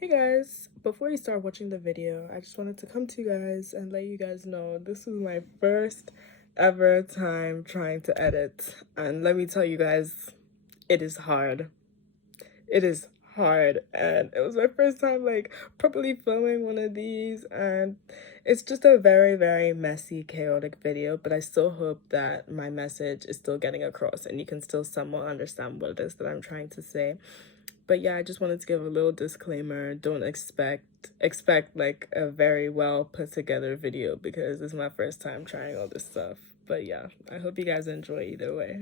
Hey guys, before you start watching the video, I just wanted to come to you guys and let you guys know this was my first ever time trying to edit. And let me tell you guys, it is hard. It is hard. And it was my first time like properly filming one of these. And it's just a very, very messy, chaotic video. But I still hope that my message is still getting across and you can still somewhat understand what it is that I'm trying to say. But yeah, I just wanted to give a little disclaimer. Don't expect like a very well put together video because it's my first time trying all this stuff. But yeah, I hope you guys enjoy either way.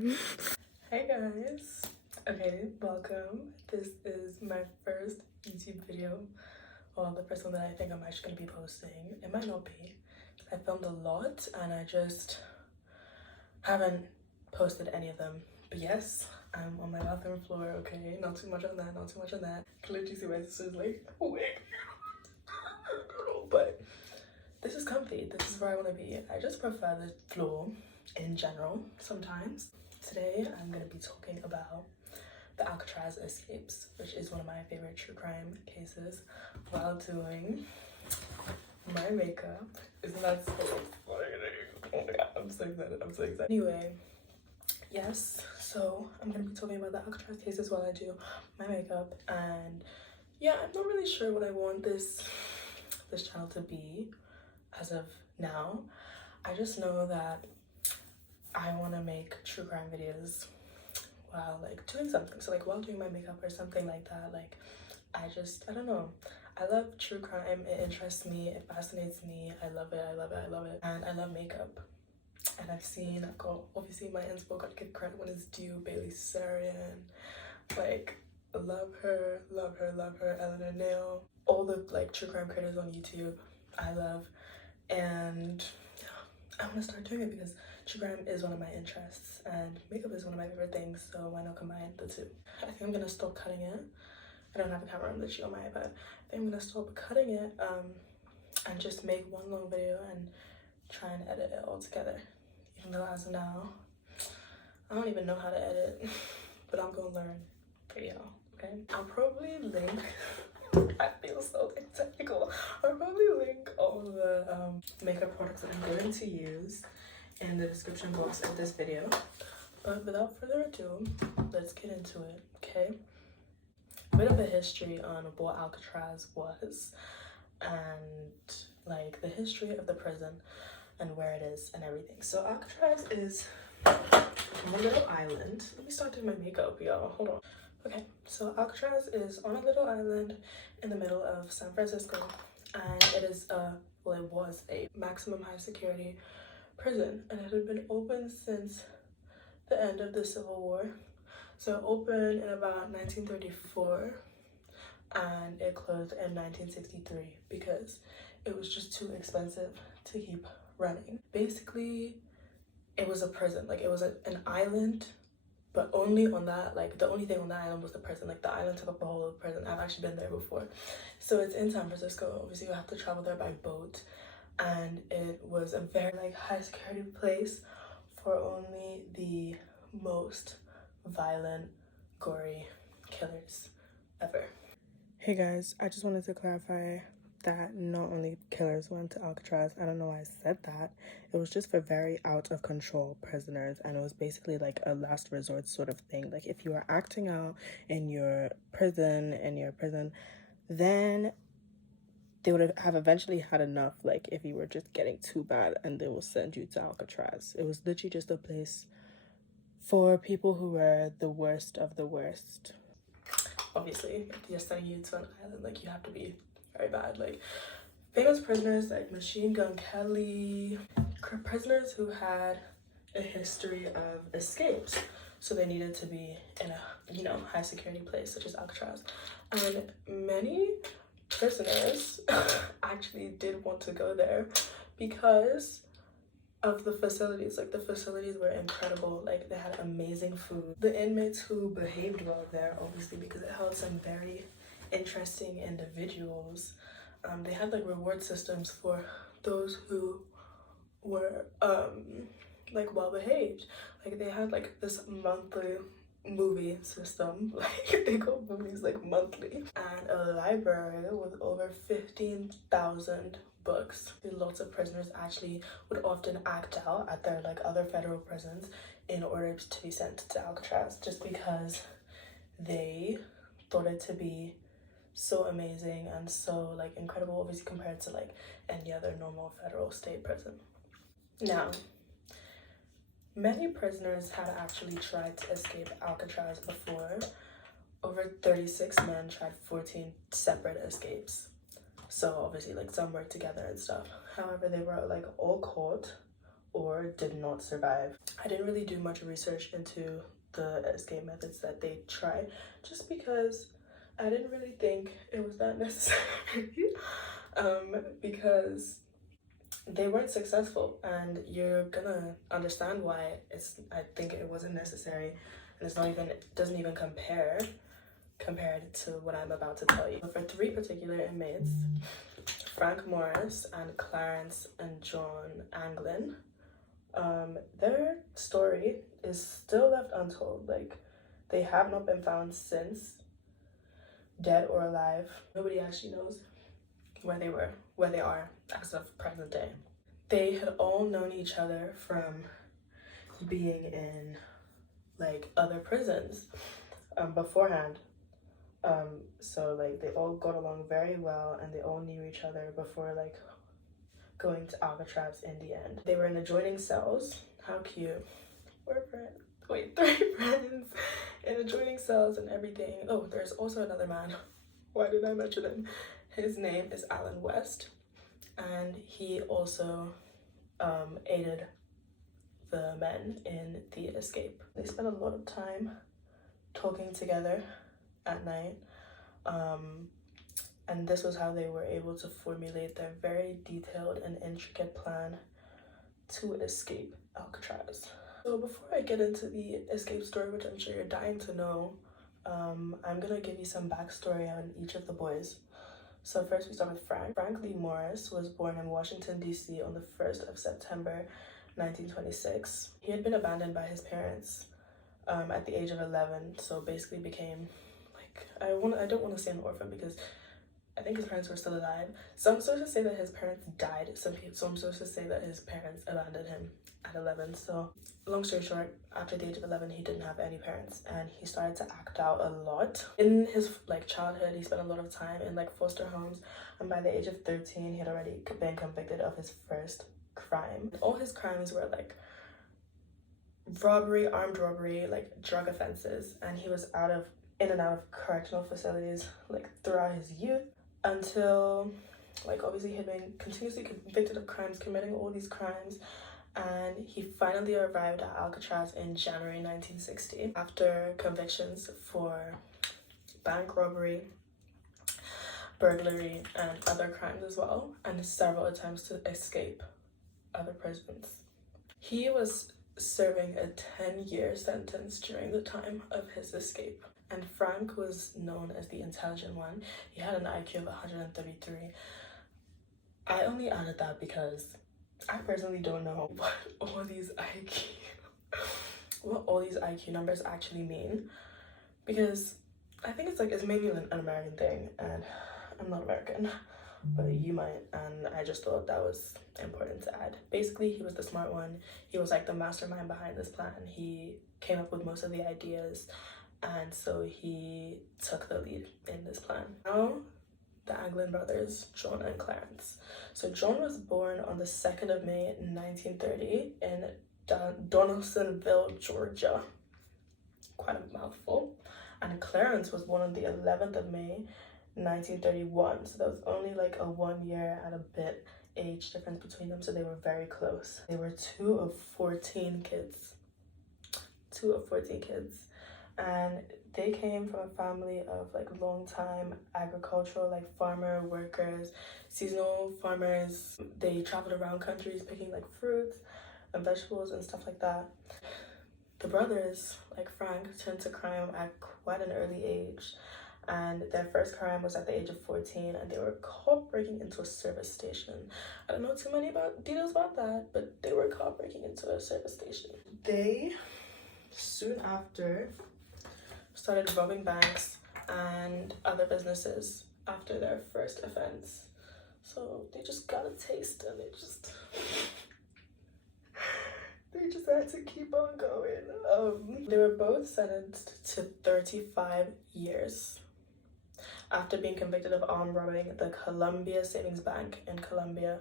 Hey guys. Okay, welcome. This is my first YouTube video. Well, the first one that I think I'm actually gonna be posting. It might not be. I filmed a lot and I just haven't posted any of them. But yes, I'm on my bathroom floor, okay? Not too much on that, not too much on that. I can literally see my sister's like, wait. But this is comfy. This is where I want to be. I just prefer the floor in general sometimes. Today, I'm going to be talking about the Alcatraz escapes, which is one of my favorite true crime cases, while doing my makeup. Isn't that so exciting? Oh my god, I'm so excited. I'm so excited. Anyway, yes, so I'm gonna be talking about the Alcatraz cases while I do my makeup, and yeah, I'm not really sure what I want this channel to be as of now. I just know that I want to make true crime videos while like doing something, so like while doing my makeup or something like that. Like I don't know, I love true crime. It interests me, it fascinates me. I love it, I love it, I love it. And I love makeup. And I've got, obviously my inspo, got to give credit when it's due, Bailey Sarian, like, love her, love her, love her, Eleanor Nail, all the like true crime creators on YouTube, I love. And yeah, I want to start doing it because true crime is one of my interests and makeup is one of my favorite things, so why not combine the two? I think I'm gonna stop cutting it. I don't have a camera, I'm literally on my iPad. I think I'm gonna stop cutting it and just make one long video and try and edit it all together. Even though as of now, I don't even know how to edit, but I'm gonna learn for y'all, okay? I'll probably link, I feel so technical, I'll probably link all the makeup products that I'm going to use in the description box of this video. But without further ado, let's get into it, okay? A bit of a history on what Alcatraz was and like the history of the prison and where it is and everything. So Alcatraz is a little island. Let me start doing my makeup, y'all. Hold on. Okay, so Alcatraz is on a little island in the middle of San Francisco, and it is well, it was a maximum high security prison, and it had been open since the end of the Civil War. So it opened in about 1934 and it closed in 1963 because it was just too expensive to keep running. Basically, it was a prison. Like, it was an island, but only on that, like, the only thing on the island was the prison. Like, the island took up the whole of the prison. I've actually been there before. So it's in San Francisco. Obviously, you have to travel there by boat. And it was a very, like, high security place for only the most violent, gory killers ever. Hey guys, I just wanted to clarify that not only killers went to Alcatraz. I don't know why I said that. It was just for very out of control prisoners, and it was basically like a last resort sort of thing. Like, if you were acting out in your prison, then they would have eventually had enough, like if you were just getting too bad, and they will send you to Alcatraz. It was literally just a place for people who were the worst of the worst. Obviously, if they're sending you to an island, like, you have to be very bad. Like, famous prisoners like Machine Gun Kelly, prisoners who had a history of escapes, so they needed to be in a, you know, high security place such as Alcatraz. And many prisoners actually did want to go there because of the facilities. Like, the facilities were incredible. Like, they had amazing food. The inmates who behaved well there, obviously, because it held some very interesting individuals, they had like reward systems for those who were like well behaved. Like, they had like this monthly movie system, like they got movies like monthly, and a library with over 15,000 books. Lots of prisoners actually would often act out at their like other federal prisons in order to be sent to Alcatraz, just because they thought it to be so amazing and so like incredible, obviously compared to like any other normal federal state prison. Now, many prisoners had actually tried to escape Alcatraz before. Over 36 men tried 14 separate escapes. So obviously like some worked together and stuff. However, they were like all caught or did not survive. I didn't really do much research into the escape methods that they tried, just because I didn't really think it was that necessary. Because they weren't successful, and you're gonna understand why I think it wasn't necessary, and doesn't even compared to what I'm about to tell you. For 3 particular inmates, Frank Morris and Clarence and John Anglin, their story is still left untold. Like, they have not been found since, dead or alive. Nobody actually knows where they are as of present day. They had all known each other from being in like other prisons beforehand. So like they all got along very well, and they all knew each other before like going to Alcatraz in the end. They were in adjoining cells. How cute. We're friends. Wait, 3 friends in adjoining cells and everything. Oh, there's also another man. Why did I mention him? His name is Alan West, and he also aided the men in the escape. They spent a lot of time talking together at night, and this was how they were able to formulate their very detailed and intricate plan to escape Alcatraz. So before I get into the escape story, which I'm sure you're dying to know, I'm gonna give you some backstory on each of the boys. So first we start with Frank. Frank Lee Morris was born in Washington, D.C. on the 1st of September, 1926. He had been abandoned by his parents at the age of 11, so basically became like, I don't want to say an orphan because I think his parents were still alive. Some sources say that his parents died. Some sources say that his parents abandoned him at 11. So long story short, after the age of 11, he didn't have any parents, and he started to act out a lot. In his like childhood, he spent a lot of time in like foster homes, and by the age of 13, he had already been convicted of his first crime. All his crimes were like robbery, armed robbery, like drug offenses, and he was in and out of correctional facilities like throughout his youth, until like obviously he had been continuously convicted of crimes, committing all these crimes, and he finally arrived at Alcatraz in January 1960 after convictions for bank robbery, burglary, and other crimes as well, and several attempts to escape other prisons. He was serving a 10-year sentence during the time of his escape. And Frank was known as the intelligent one. He had an IQ of 133. I only added that because I personally don't know what all these IQ numbers actually mean, because I think it's mainly an American thing, and I'm not American, but you might, and I just thought that was important to add. Basically, he was the smart one. He was like the mastermind behind this plan. He came up with most of the ideas, and so he took the lead in this plan. Now, the Anglin brothers, John and Clarence. So John was born on the 2nd of May 1930 in Donaldsonville, Georgia. Quite a mouthful. And Clarence was born on the 11th of May 1931. So that was only like a 1 year and a bit age difference between them, so they were very close. They were 2 of 14 kids. 2 of 14 kids. And they came from a family of like long-time agricultural, like farmer workers, seasonal farmers. They traveled around countries picking like fruits and vegetables and stuff like that. The brothers, like Frank, turned to crime at quite an early age, and their first crime was at the age of 14, and they were caught breaking into a service station. I don't know too many details about that, but they were caught breaking into a service station. They soon after started robbing banks and other businesses after their first offense. So they just got a taste and they just had to keep on going. They were both sentenced to 35 years after being convicted of armed robbing the Columbia Savings Bank in Columbia,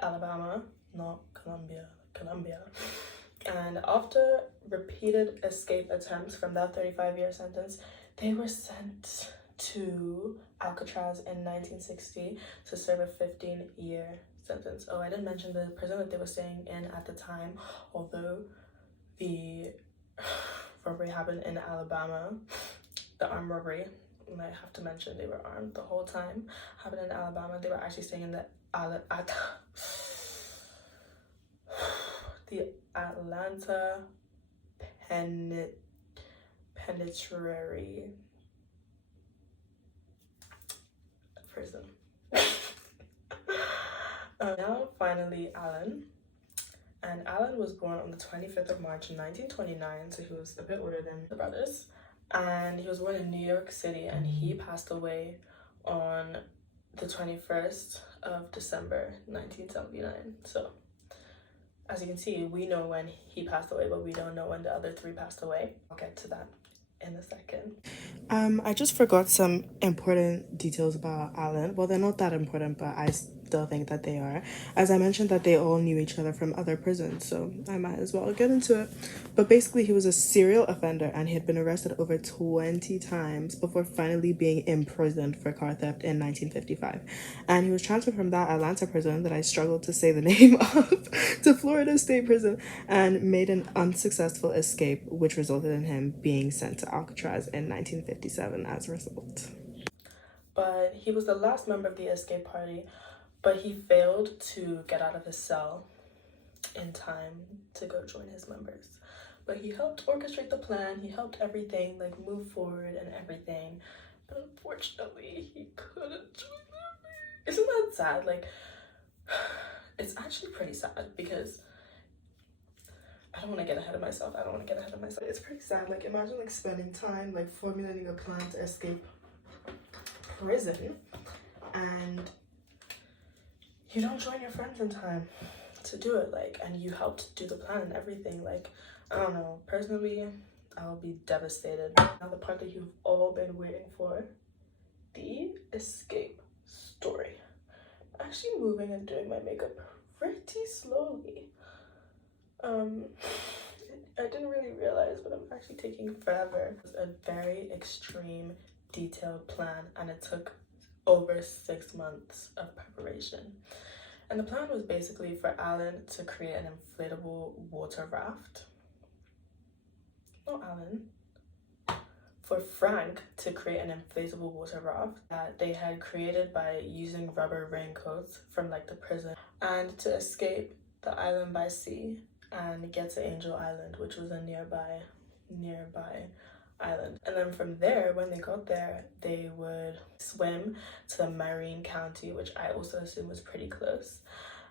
Alabama, not Columbia. And after repeated escape attempts from that 35-year sentence, they were sent to Alcatraz in 1960 to serve a 15-year sentence. Oh, I didn't mention the prison that they were staying in at the time, although the robbery happened in Alabama. The armed robbery, and I have to mention they were armed the whole time, happened in Alabama. They were actually staying in the Atlanta Penitentiary prison. Now finally Alan. And Alan was born on the 25th of March 1929, so he was a bit older than the brothers. And he was born in New York City, and he passed away on the 21st of December 1979. So as you can see, we know when he passed away, but we don't know when the other three passed away. I'll get to that in a second. I just forgot some important details about Alan. Well, they're not that important, but I still think that they are. As I mentioned that they all knew each other from other prisons, so I might as well get into it. But basically, he was a serial offender and he had been arrested over 20 times before finally being imprisoned for car theft in 1955. And he was transferred from that Atlanta prison that I struggled to say the name of to Florida State Prison and made an unsuccessful escape, which resulted in him being sent to Alcatraz in 1957 as a result. But he was the last member of the escape party, but he failed to get out of his cell in time to go join his members. But he helped orchestrate the plan, he helped everything, like move forward and everything. But unfortunately, he couldn't join them. Isn't that sad? Like, it's actually pretty sad because I don't want to get ahead of myself. It's pretty sad. Like, imagine like spending time like formulating a plan to escape prison and you don't join your friends in time to do it, like, and you helped do the plan and everything. Like, I don't know, personally I'll be devastated. Now the part that you've all been waiting for, the escape story. I'm actually moving and doing my makeup pretty slowly. I didn't really realize, but I'm actually taking forever. It was a very extreme detailed plan and it took over 6 months of preparation. And the plan was basically for Alan to create an inflatable water raft. Not Alan. For Frank to create an inflatable water raft that they had created by using rubber raincoats from like the prison, and to escape the island by sea and get to Angel Island, which was a nearby island. And then from there, when they got there, they would swim to Marine County, which I also assume was pretty close,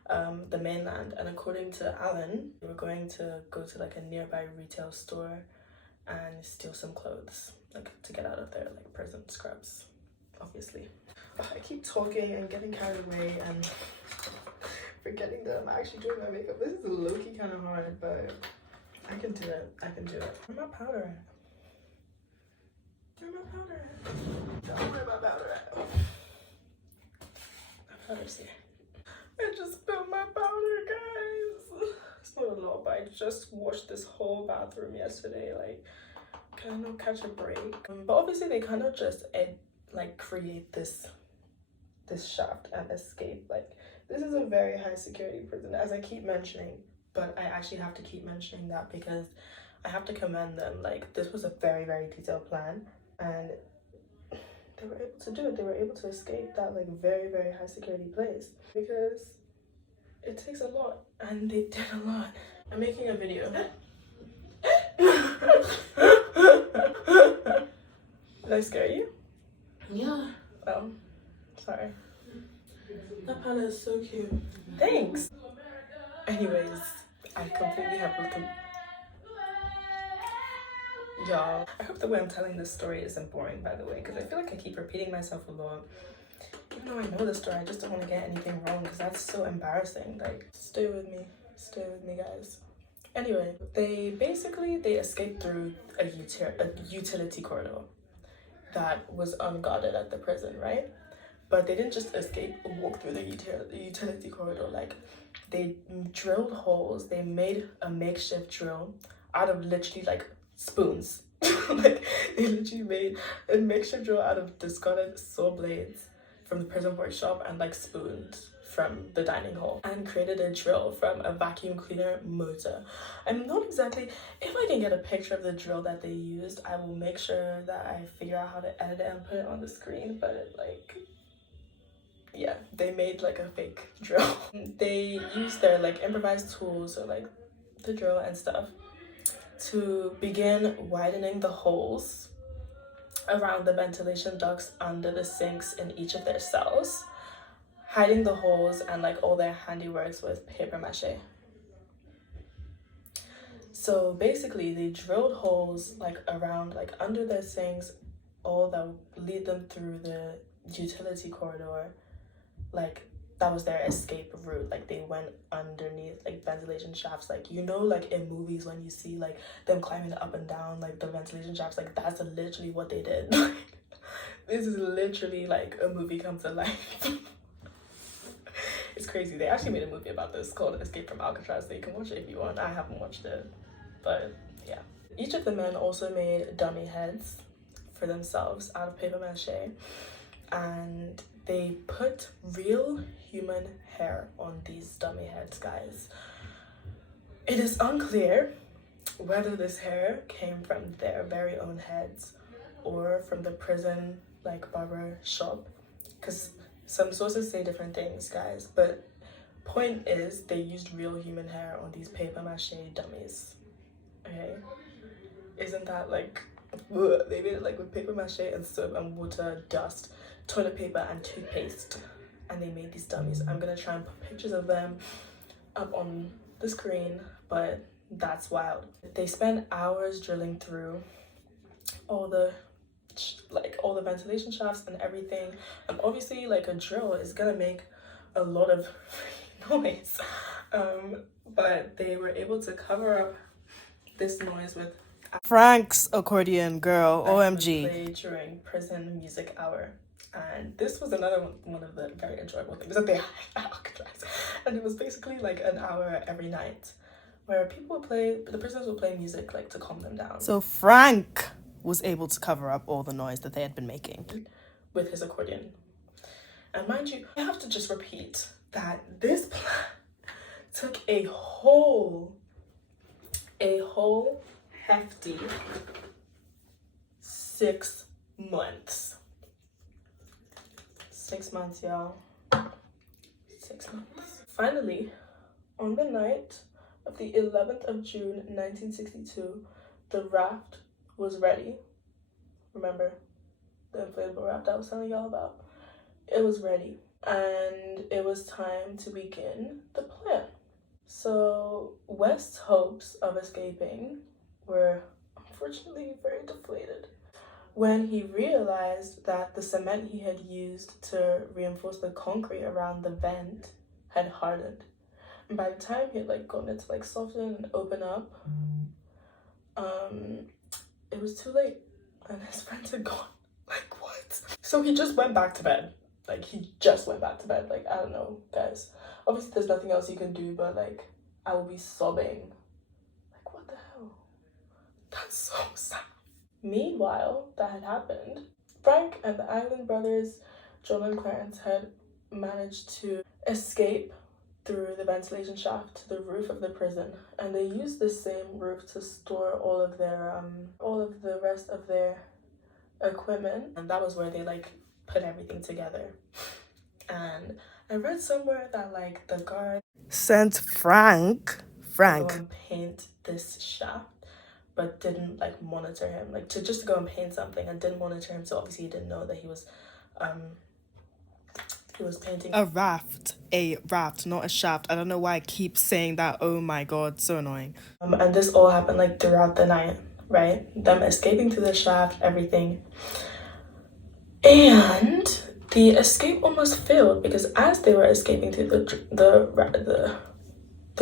the mainland. And according to Alan, they were going to go to like a nearby retail store and steal some clothes, like to get out of their like prison scrubs, obviously. I keep talking and getting carried away and forgetting that I'm actually doing my makeup. This is low-key kind of hard, but I can do it. Where's my powder at? Don't worry about powder at. My powder's here. I just spilled my powder, guys. It's not a lot, but I just washed this whole bathroom yesterday. Like, kind of catch a break. But obviously they kind of just like create this shaft and escape. Like, this is a very high security prison, as I keep mentioning, but I actually have to keep mentioning that because I have to commend them. Like, this was a very, very detailed plan, and they were able to do it. They were able to escape that like very, very high security place because it takes a lot, and they did a lot. I'm making a video. Did I scare you? Yeah. Oh, sorry. That palette is so cute. Thanks. Anyways, I completely have Y'all, I hope the way I'm telling this story isn't boring, by the way, because I feel like I keep repeating myself a lot. Even though I know the story, I just don't want to get anything wrong because that's so embarrassing. Like, stay with me, guys. Anyway, they escaped through a utility corridor that was unguarded at the prison, right? But they didn't just escape or walk through the utility corridor. Like, they drilled holes. They made a makeshift drill out of literally like spoons. Like, they literally made a makeshift drill out of discarded saw blades from the prison workshop and like spoons from the dining hall, and created a drill from a vacuum cleaner motor. I'm not exactly, if I can get a picture of the drill that they used, I will make sure that I figure out how to edit it and put it on the screen, but like, yeah, they made like a fake drill. They used their like improvised tools, or like the drill and stuff, to begin widening the holes around the ventilation ducts under the sinks in each of their cells, hiding the holes and like all their handiworks with paper mache. So basically they drilled holes like around, like under their sinks, all that would lead them through the utility corridor. Like, that was their escape route. Like, they went underneath like ventilation shafts, like, you know, like in movies when you see like them climbing up and down like the ventilation shafts, like that's literally what they did. This is literally like a movie come to life. It's crazy. They actually made a movie about this called Escape from Alcatraz, so you can watch it if you want. I haven't watched it, but yeah. Each of the men also made dummy heads for themselves out of paper mache, and they put real human hair on these dummy heads, guys. It is unclear whether this hair came from their very own heads or from the prison like barber shop, because some sources say different things, guys, but point is they used real human hair on these paper mache dummies. Okay, isn't that like, ugh? They made it like with paper mache and soap and water, dust, toilet paper and toothpaste, and they made these dummies. I'm gonna try and put pictures of them up on the screen, but that's wild. They spent hours drilling through all the ventilation shafts and everything, and obviously like a drill is gonna make a lot of noise, but they were able to cover up this noise with Frank's accordion, girl. OMG. Played during prison music hour. And this was another one of the very enjoyable things that they had at Alcatraz. And it was basically like an hour every night where the prisoners would play music like to calm them down. So Frank was able to cover up all the noise that they had been making with his accordion. And mind you, I have to just repeat that this plan took a whole hefty 6 months. 6 months, y'all. 6 months. Finally, on the night of the 11th of June, 1962, the raft was ready. Remember the inflatable raft I was telling y'all about? It was ready, and it was time to begin the plan. So West's hopes of escaping were unfortunately very deflated when he realized that the cement he had used to reinforce the concrete around the vent had hardened. And by the time he had like gotten it to like soften and open up, it was too late and his friends had gone. Like, what? So he just went back to bed. Like, I don't know, guys. Obviously there's nothing else you can do, but like, I will be sobbing. Like, what the hell? That's so sad. Meanwhile, that had happened, Frank and the Island brothers, John and Clarence, had managed to escape through the ventilation shaft to the roof of the prison, and they used the same roof to store all of the rest of their equipment, and that was where they like put everything together. And I read somewhere that like the guard sent Frank go and paint this shaft, but didn't like monitor him, like to just go and paint something and didn't monitor him, so obviously he didn't know that he was painting a raft, not a shaft. I don't know why I keep saying that. Oh my god, so annoying. And this all happened like throughout the night, right? Them escaping through the shaft, everything. And the escape almost failed because as they were escaping through the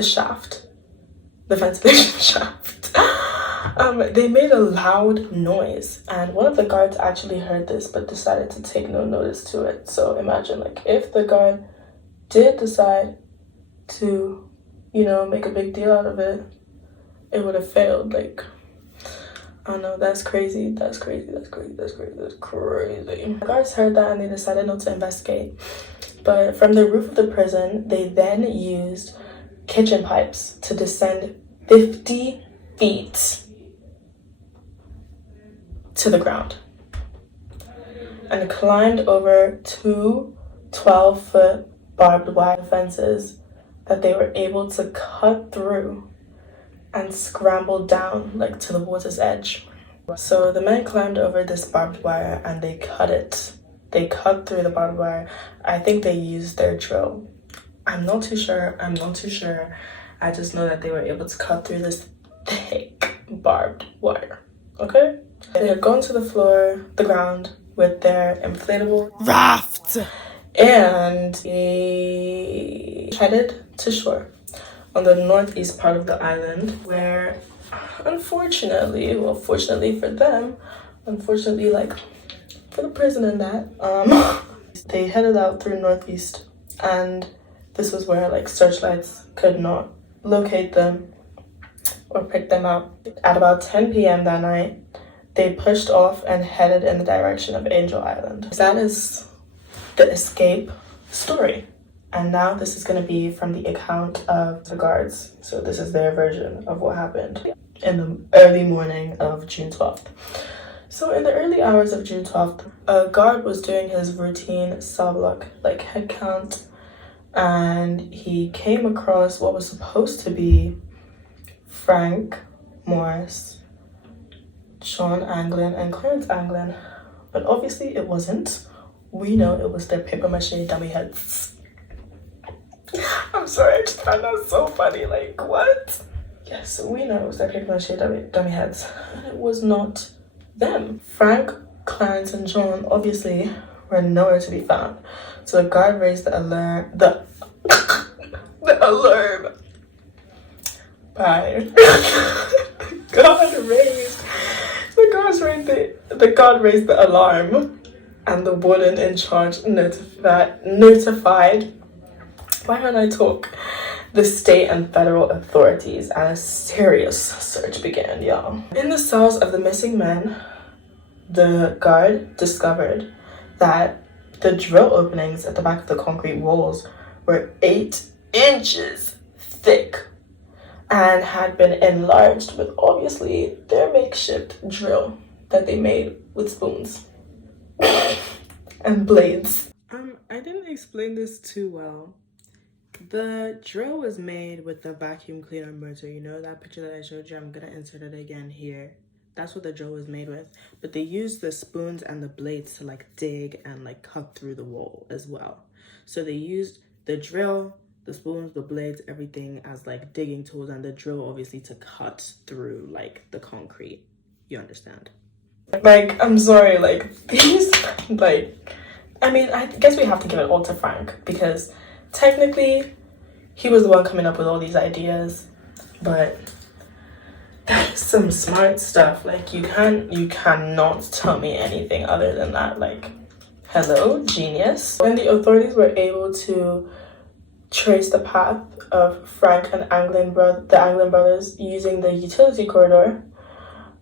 shaft, the ventilation shaft, they made a loud noise, and one of the guards actually heard this but decided to take no notice to it. So imagine, like, if the guard did decide to, you know, make a big deal out of it, it would have failed. Like, I don't know, that's crazy. The guards heard that and they decided not to investigate. But from the roof of the prison, they then used kitchen pipes to descend 50 feet to the ground and climbed over two 12-foot barbed wire fences that they were able to cut through and scramble down, like, to the water's edge. So the men climbed over this barbed wire and they cut it. They cut through the barbed wire. I think they used their drill. I'm not too sure. I just know that they were able to cut through this thick barbed wire. Okay? They had gone to the ground with their inflatable raft, and they headed to shore on the northeast part of the island, where unfortunately, well, fortunately for them, unfortunately, like, for the prison and that, they headed out through northeast, and this was where, like, searchlights could not locate them or pick them up. At about 10 p.m. that night, they pushed off and headed in the direction of Angel Island. That is the escape story. And now this is going to be from the account of the guards. So this is their version of what happened in the early morning of June 12th. So in the early hours of June 12th, a guard was doing his routine cell block, like, head count, and he came across what was supposed to be Frank Morris, Sean Anglin, and Clarence Anglin, but obviously it wasn't. We know it was their papier-mâché dummy heads. I'm sorry, I just found that so funny. Like, what? Yes, we know it was their papier-mâché dummy heads. It was not them. Frank, Clarence, and John obviously were nowhere to be found. So the guard raised the alarm. The alarm. Bye. The guard raised the alarm, and the warden in charge notified. Why don't I talk? The state and federal authorities, and a serious search began, y'all. In the cells of the missing men, the guard discovered that the drill openings at the back of the concrete walls were 8 inches thick and had been enlarged with obviously their makeshift drill that they made with spoons and blades. I didn't explain this too well. The drill was made with the vacuum cleaner motor. You know that picture that I showed you? I'm gonna insert it again here. That's what the drill was made with. But they used the spoons and the blades to, like, dig and, like, cut through the wall as well. So they used the drill, the spoons, the blades, everything as, like, digging tools, and the drill obviously to cut through, like, the concrete. You understand? Like, I'm sorry, like, these, like, I mean, I guess we have to give it all to Frank, because technically he was the one coming up with all these ideas, but that is some smart stuff. Like, you cannot tell me anything other than that. Like, hello, genius. When the authorities were able to trace the path of Frank and the Anglin brothers using the utility corridor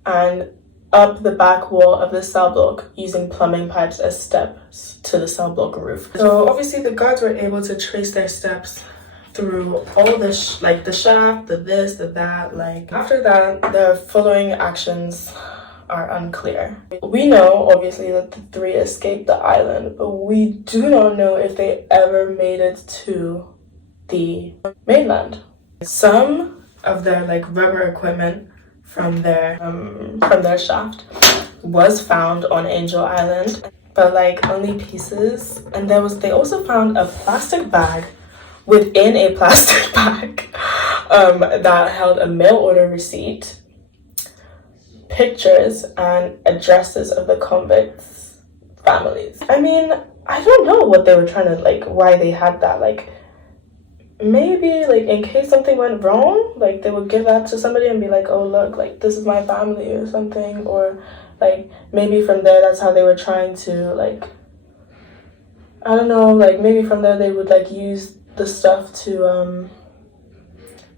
and up the back wall of the cell block using plumbing pipes as steps to the cell block roof. So obviously the guards were able to trace their steps through all the the shaft, the this, the that. Like, after that, the following actions are unclear. We know obviously that the 3 escaped the island, but we do not know if they ever made it to the mainland. Some of their, like, rubber equipment from their shaft was found on Angel Island, but, like, only pieces. And they also found a plastic bag within a plastic bag that held a mail order receipt pictures and addresses of the convicts' families. I mean, I don't know what they were trying to, like, why they had that. Like, maybe, like, in case something went wrong, like, they would give that to somebody and be like, oh, look, like, this is my family or something. Or, like, maybe from there, that's how they were trying to, like, I don't know, like, maybe from there they would, like, use the stuff to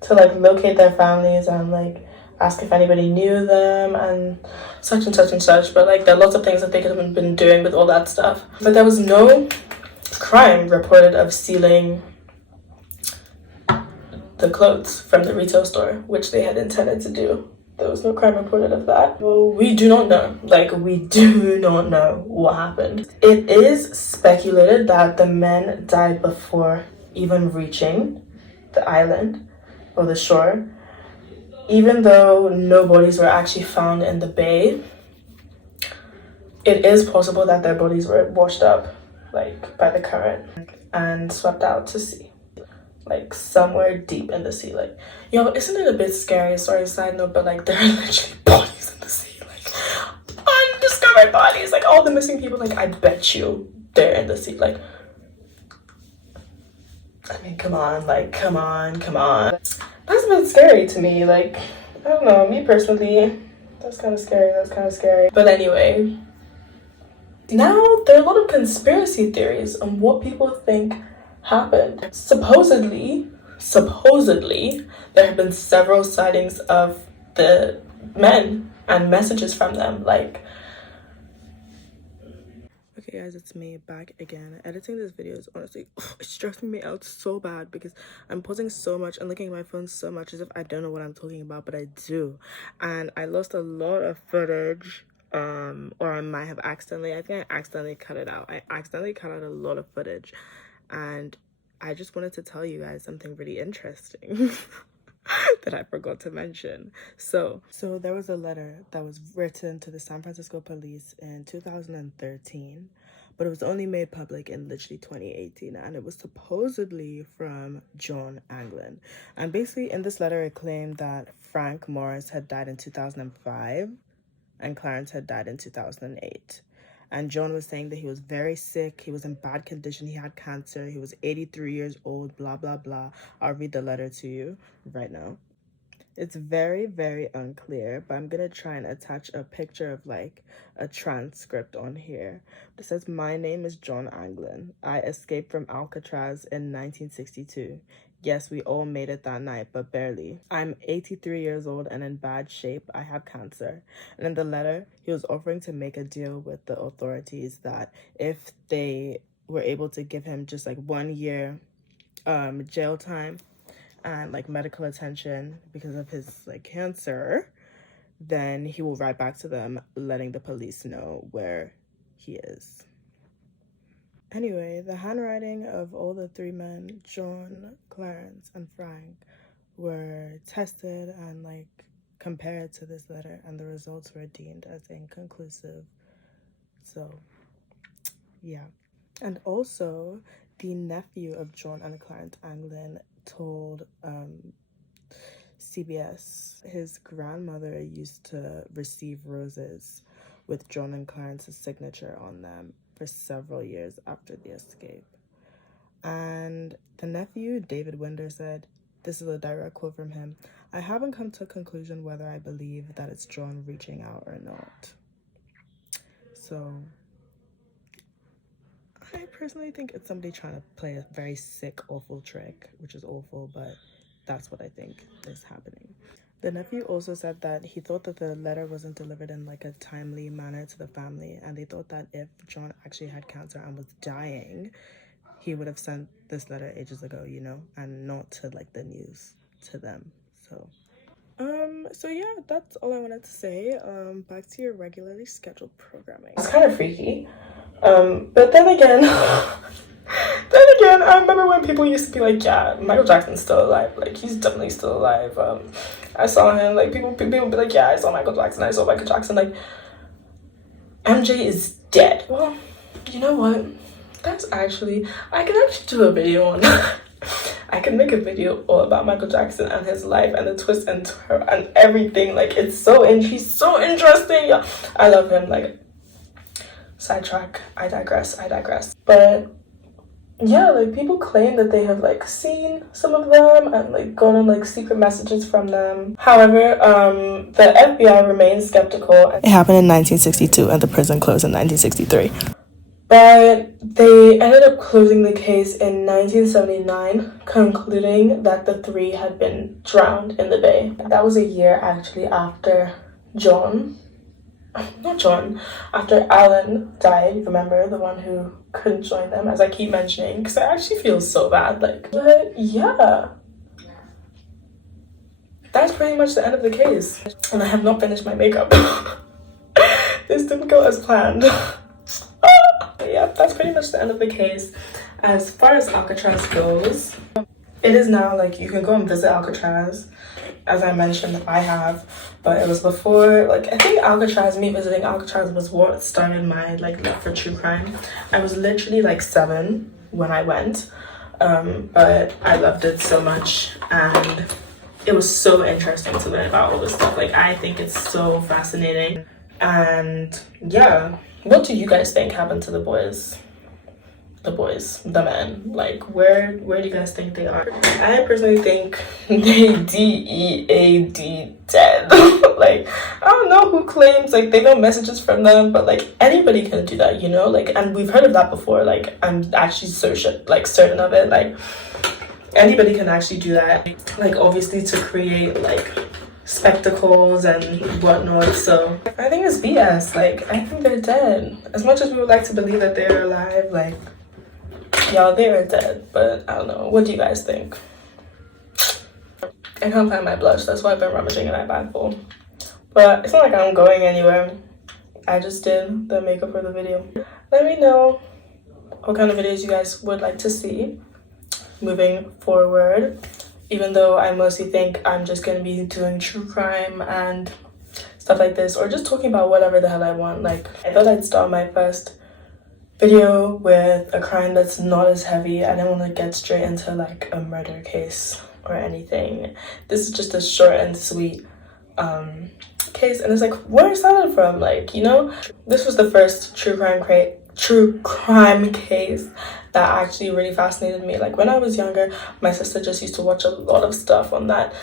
like, locate their families and, like, ask if anybody knew them and such and such and such. But, like, there are lots of things that they could have been doing with all that stuff. But there was no crime reported of stealing the clothes from the retail store, which they had intended to do. There was no crime reported of that. Well, we do not know. Like, we do not know what happened. It is speculated that the men died before even reaching the island or the shore. Even though no bodies were actually found in the bay, it is possible that their bodies were washed up, like, by the current and swept out to sea. Like, somewhere deep in the sea. Like, yo, isn't it a bit scary? Sorry, side note, but, like, there are literally bodies in the sea. Like, undiscovered bodies. Like, all the missing people, like, I bet you they're in the sea. Like, I mean, come on. Like, come on. That's a bit scary to me. Like, I don't know. Me personally, that's kind of scary. But anyway, now there are a lot of conspiracy theories on what people think happened. Supposedly, there have been several sightings of the men and messages from them. Like, okay guys, it's me back again. Editing this video is honestly, it's stressing me out so bad because I'm pausing so much and looking at my phone so much as if I don't know what I'm talking about, but I do. And I lost a lot of footage, or I might have accidentally, I think I accidentally cut it out. I accidentally cut out a lot of footage, and I just wanted to tell you guys something really interesting that I forgot to mention. So there was a letter that was written to the San Francisco police in 2013, but it was only made public in literally 2018, and it was supposedly from John Anglin. And basically in this letter, it claimed that Frank Morris had died in 2005 and Clarence had died in 2008. And John was saying that he was very sick, he was in bad condition, he had cancer, he was 83 years old, blah, blah, blah. I'll read the letter to you right now. It's very, very unclear, but I'm going to try and attach a picture of, like, a transcript on here. It says, "My name is John Anglin. I escaped from Alcatraz in 1962. Yes, we all made it that night, but barely. I'm 83 years old and in bad shape. I have cancer." And in the letter, he was offering to make a deal with the authorities that if they were able to give him just, like, 1 year jail time and, like, medical attention because of his, like, cancer, then he will write back to them letting the police know where he is. Anyway, the handwriting of all the three men, John, Clarence, and Frank, were tested and, like, compared to this letter, and the results were deemed as inconclusive. So, yeah. And also, the nephew of John and Clarence Anglin told CBS his grandmother used to receive roses with John and Clarence's signature on them for several years after the escape. And the nephew, David Winder, said, this is a direct quote from him, "I haven't come to a conclusion whether I believe that it's John reaching out or not." So I personally think it's somebody trying to play a very sick, awful trick, which is awful, but that's what I think is happening. The nephew also said that he thought that the letter wasn't delivered in, like, a timely manner to the family, and they thought that if John actually had cancer and was dying, he would have sent this letter ages ago, you know, and not to, like, the news to them. So yeah, that's all I wanted to say. Back to your regularly scheduled programming. It's kind of freaky. But then again, I remember when people used to be like, yeah, Michael Jackson's still alive. Like, he's definitely still alive. I saw him. Like, people be like, yeah, I saw Michael Jackson. Like, MJ is dead. Well, you know what? I can actually do a video on that. I can make a video all about Michael Jackson and his life and the twist and turn and everything. Like, he's so interesting. Yeah, I love him. Like, sidetrack, I digress. But yeah, like, people claim that they have like seen some of them and like gotten like secret messages from them. However, the FBI remains skeptical. It happened in 1962 and the prison closed in 1963. But they ended up closing the case in 1979, concluding that the three had been drowned in the bay. That was a year actually after after Alan died. Remember, the one who couldn't join them, as I keep mentioning, because I actually feel so bad. Like, but yeah, that's pretty much the end of the case. And I have not finished my makeup. This didn't go as planned. Yeah, that's pretty much the end of the case. As far as Alcatraz goes, it is now like you can go and visit Alcatraz. As I mentioned, I have, but it was before, like, I think me visiting Alcatraz was what started my like love for true crime. I was literally like 7 when I went, but I loved it so much, and it was so interesting to learn about all this stuff. Like, I think it's so fascinating. And yeah, what do you guys think happened to the men? Like, where do you guys think they are? I personally think they DEAD dead. Like, I don't know who claims like they got messages from them, but like anybody can do that, you know? Like, and we've heard of that before. Like, I'm actually certain of it. Like, anybody can actually do that. Like, obviously to create like spectacles and whatnot. So I think it's BS. Like, I think they're dead. As much as we would like to believe that they're alive, like, y'all, they are dead. But I don't know, what do you guys think? I can't find my blush, that's why I've been rummaging in that bag full. But it's not like I'm going anywhere. I just did the makeup for the video. Let me know what kind of videos you guys would like to see moving forward. Even though I mostly think I'm just gonna be doing true crime and stuff like this, or just talking about whatever the hell I want. Like, I thought I'd start my first video with a crime that's not as heavy. I didn't want to get straight into like a murder case or anything. This is just a short and sweet case, and it's like where it started from. Like, you know, this was the first true crime case that actually really fascinated me. Like, when I was younger, my sister just used to watch a lot of stuff on that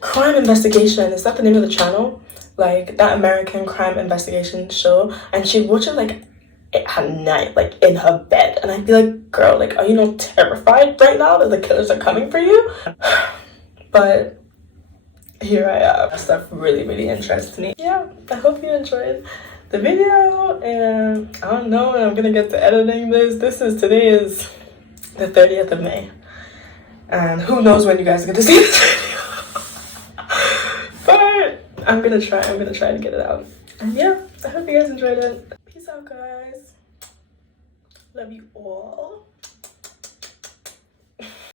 crime investigation. Is that the name of the channel? Like, that American crime investigation show, and she'd watch it like at night, like in her bed, and I'd be like, girl, like, are you not terrified right now that the killers are coming for you? But here I am. That stuff really interests me. Yeah, I hope you enjoyed the video, and I don't know when I'm gonna get to editing this. Today is the 30th of May, and who knows when you guys are gonna see this video. But I'm gonna try to get it out. And yeah, I hope you guys enjoyed it. Peace out, guys. Love you all.